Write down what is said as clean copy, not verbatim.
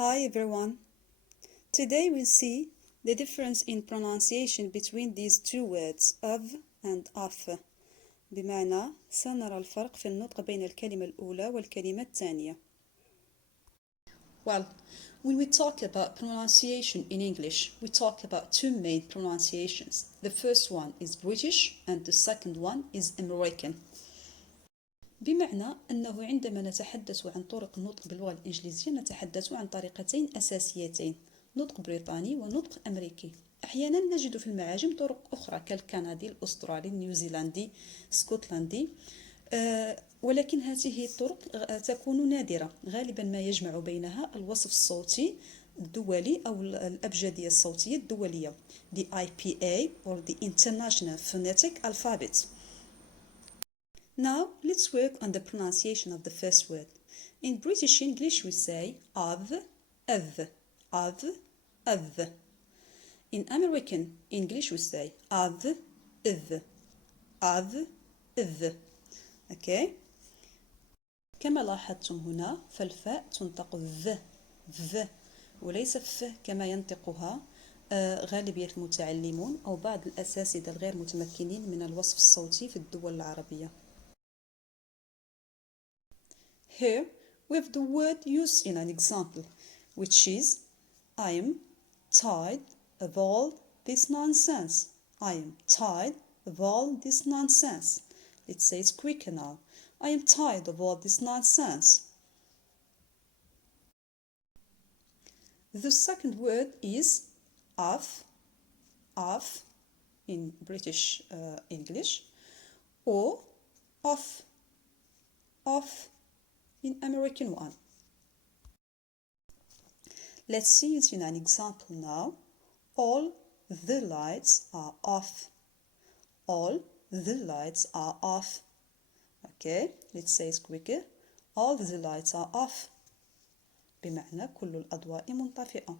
Hi everyone. Today we'll see the difference in pronunciation between these two words of and of. بمعنى سنرى الفرق في النطق بين الكلمة الأولى والكلمة الثانية. Well, when we talk about pronunciation in English, we talk about two main pronunciations. The first one is British and the second one is American. بمعنى أنه عندما نتحدث عن طرق النطق باللغة الإنجليزية نتحدث عن طريقتين أساسيتين، نطق بريطاني ونطق أمريكي. أحيانا نجد في المعاجم طرق أخرى كالكندي، الأسترالي، النيوزيلندي، اسكتلندي، ولكن هذه الطرق تكون نادرة. غالبا ما يجمع بينها الوصف الصوتي الدولي أو الأبجدية الصوتية الدولية، the IPA or the International Phonetic Alphabet. Now, let's work on the pronunciation of the first word. In British English, we say of. In American English, we say of. Okay? كما لاحظتم هنا فالفاء تنطق v وليس ف كما ينطقها غالبية المتعلمون أو بعض الأساتذة الغير متمكنين من الوصف الصوتي في الدول العربية. Here we have the word used in an example, which is I am tired of all this nonsense. I am tired of all this nonsense. Let's say it quicker now. I am tired of all this nonsense. The second word is of in British English, or of in American one. Let's see it in an example now. All the lights are off. All the lights are off. Okay, let's say it quicker. All the lights are off. بمعنى كل الأضواء منطفئة.